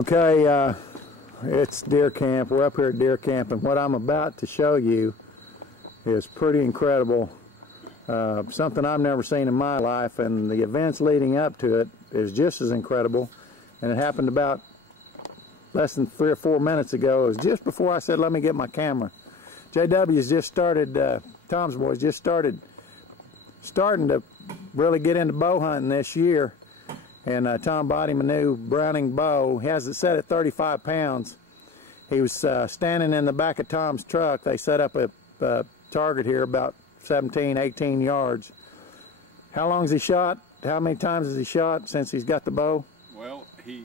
Okay, it's deer camp. We're up here at deer camp, and what I'm about to show you is pretty incredible. Something I've never seen in my life, and the events leading up to it is just as incredible. And it happened about less than 3 or 4 minutes ago. It was just before I said, let me get my camera. JW's just started, Tom's boys just starting to really get into bow hunting this year. And Tom bought him a new Browning bow. He has it set at 35 pounds. He was standing in the back of Tom's truck. They set up a target here about 17, 18 yards. How long has he shot? How many times has he shot since he's got the bow? Well, he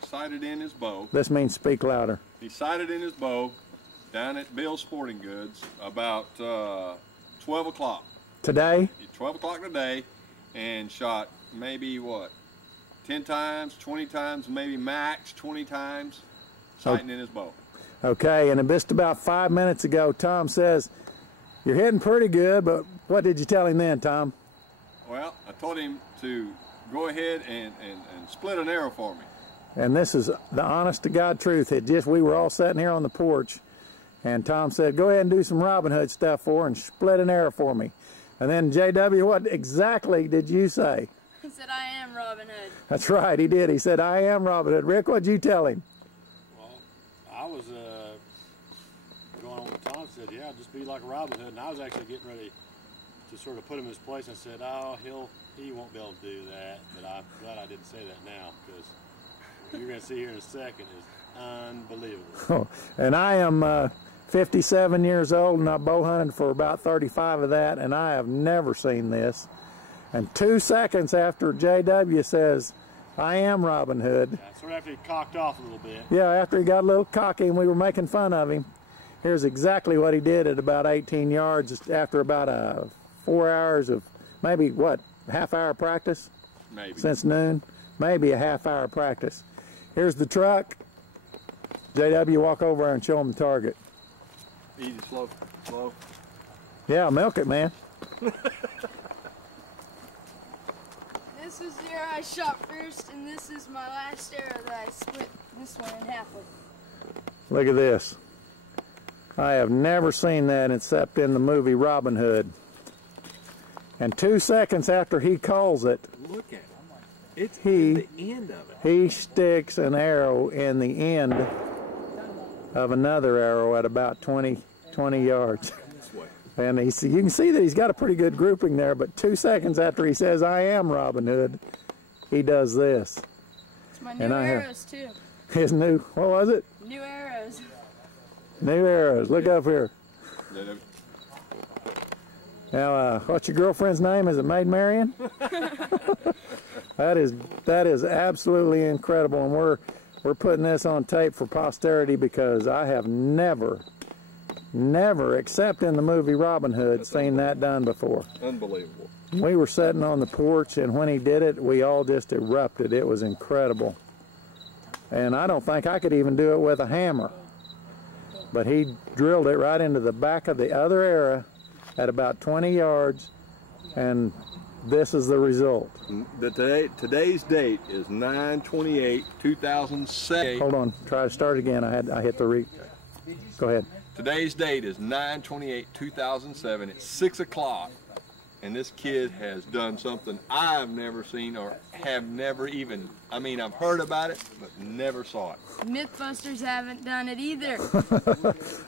sighted in his bow. This means speak louder. He sighted in his bow down at Bill's Sporting Goods about 12 o'clock. Today? 12 o'clock today, and shot maybe, what, 10 times, 20 times, maybe max 20 times, sighting in his bow. Okay, and just about 5 minutes ago, Tom says, you're hitting pretty good, but what did you tell him then, Tom? Well, I told him to go ahead and split an arrow for me. And this is the honest to God truth. We were all sitting here on the porch, and Tom said, go ahead and do some Robin Hood stuff for her and split an arrow for me. And then JW, what exactly did you say? He said, I am Robin Hood. That's right, he did. He said, I am Robin Hood. Rick, what'd you tell him? Well, I was going on with Tom, said, yeah, just be like Robin Hood. And I was actually getting ready to sort of put him in his place and said, oh, he won't be able to do that. But I'm glad I didn't say that now, because what you're going to see here in a second is unbelievable. Oh, and I am 57 years old, and I've bow hunted for about 35 of that, and I have never seen this. And 2 seconds after JW says, I am Robin Hood. Yeah, sort of after he cocked off a little bit. Yeah, after he got a little cocky and we were making fun of him. Here's exactly what he did at about 18 yards after about 4 hours of, maybe, what, half-hour practice? Maybe. Since noon? Maybe a half-hour practice. Here's the truck. JW, walk over there and show him the target. Easy, slow, slow. Yeah, milk it, man. This was the arrow I shot first, and this is my last arrow that I split this one in half with. Look at this. I have never seen that except in the movie Robin Hood. And 2 seconds after he calls it, look at it. It's the end of it. He sticks an arrow in the end of another arrow at about 20 yards. And you can see that he's got a pretty good grouping there, but 2 seconds after he says, I am Robin Hood, he does this. It's my new arrows, too. His new, what was it? New arrows. New arrows. Look up here. Now, what's your girlfriend's name? Is it Maid Marian? That is absolutely incredible, and we're putting this on tape for posterity because I have never, except in the movie Robin Hood, seen that done before. Unbelievable. We were sitting on the porch, and when he did it, we all just erupted. It was incredible. And I don't think I could even do it with a hammer. But he drilled it right into the back of the other arrow at about 20 yards, and this is the result. Today's date is 9/28/2007. Hold on, try to start again. I hit the Go ahead. Today's date is 9/28/2007. It's 6 o'clock, and this kid has done something I've never seen or have never even, I mean, I've heard about it, but never saw it. Mythbusters haven't done it either.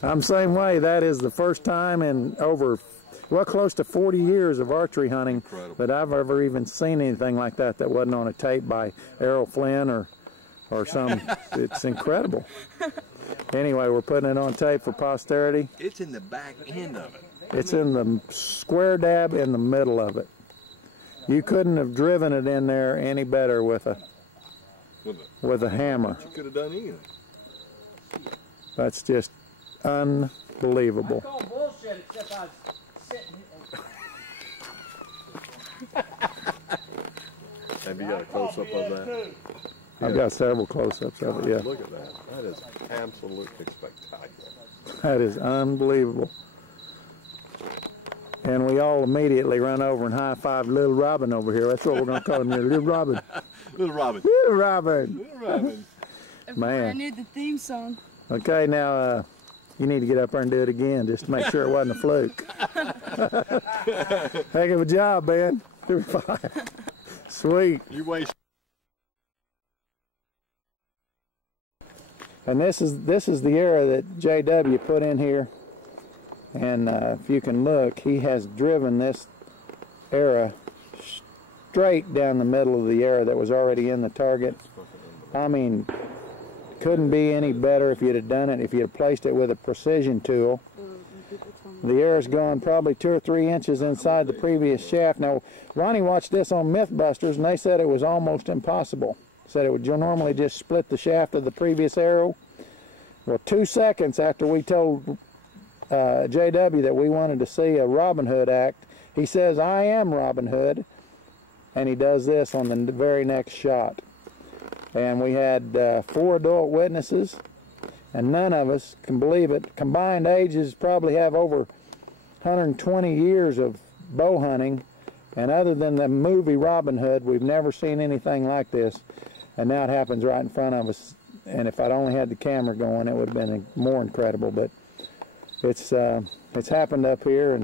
I'm the same way. That is the first time in over, well, close to 40 years of archery hunting that I've ever even seen anything like that wasn't on a tape by Errol Flynn or some. It's incredible. Anyway, we're putting it on tape for posterity. It's in the back end of it. It's in the square dab in the middle of it. You couldn't have driven it in there any better with a hammer. You could have done anything. That's just unbelievable. I call bullshit except I was sitting. Have you got a close-up of that? I've got several close-ups of it, yeah. Look at that. That is absolutely spectacular. That is unbelievable. And we all immediately run over and high-five Little Robin over here. That's what we're going to call him here, Little Robin. Little Robin. Little Robin. Little Robin. If Man. I knew the theme song. Okay, now you need to get up there and do it again just to make sure it wasn't a fluke. Heck of a job, Ben. You're fine. Sweet. You waste. And this is the era that JW put in here. And if you can look, he has driven this era straight down the middle of the arrow that was already in the target. I mean, couldn't be any better if you'd have done it, if you'd have placed it with a precision tool. The arrow's gone probably 2 or 3 inches inside the previous shaft. Now, Ronnie watched this on Mythbusters, and they said it was almost impossible. Said it would normally just split the shaft of the previous arrow. Well, 2 seconds after we told JW that we wanted to see a Robin Hood act, he says, "I am Robin Hood," and he does this on the very next shot. And we had 4 adult witnesses, and none of us can believe it. Combined ages probably have over 120 years of bow hunting, and other than the movie Robin Hood, we've never seen anything like this. And now it happens right in front of us. And if I'd only had the camera going, it would have been more incredible. But it's happened up here,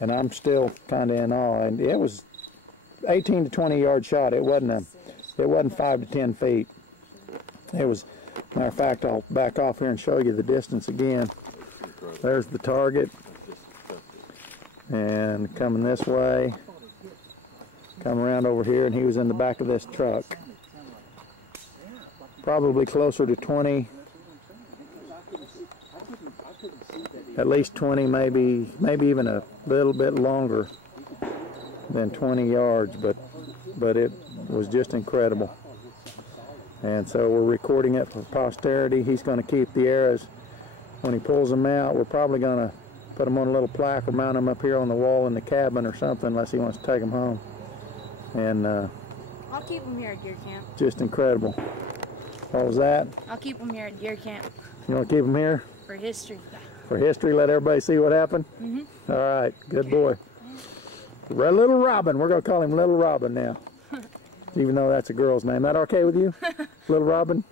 and I'm still kind of in awe. And it was 18 to 20 yard shot. It wasn't 5 to 10 feet. It was. Matter of fact, I'll back off here and show you the distance again. There's the target, and coming this way, come around over here, and he was in the back of this truck. Probably closer to 20, at least 20, maybe even a little bit longer than 20 yards, but it was just incredible. And so we're recording it for posterity. He's going to keep the arrows. When he pulls them out, we're probably going to put them on a little plaque or mount them up here on the wall in the cabin or something, unless he wants to take them home. And I'll keep them here at deer camp. just incredible. What was that? I'll keep them here at deer camp You want to keep them here? for history. For history, let everybody see what happened? Mm-hmm. All right, good boy. Little Robin, we're going to call him Little Robin now. Even though that's a girl's name. That okay with you? Little Robin?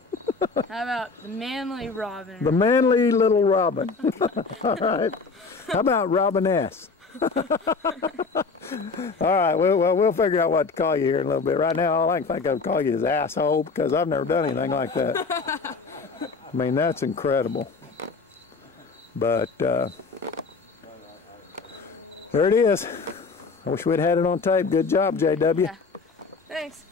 How about the manly Robin? The manly Little Robin. All right. How about Robiness? All right, we'll figure out what to call you here in a little bit. Right now, all I can think of call you is asshole, because I've never done anything like that. I mean, that's incredible. But there it is. I wish we'd had it on tape. Good job, JW. Yeah. Thanks.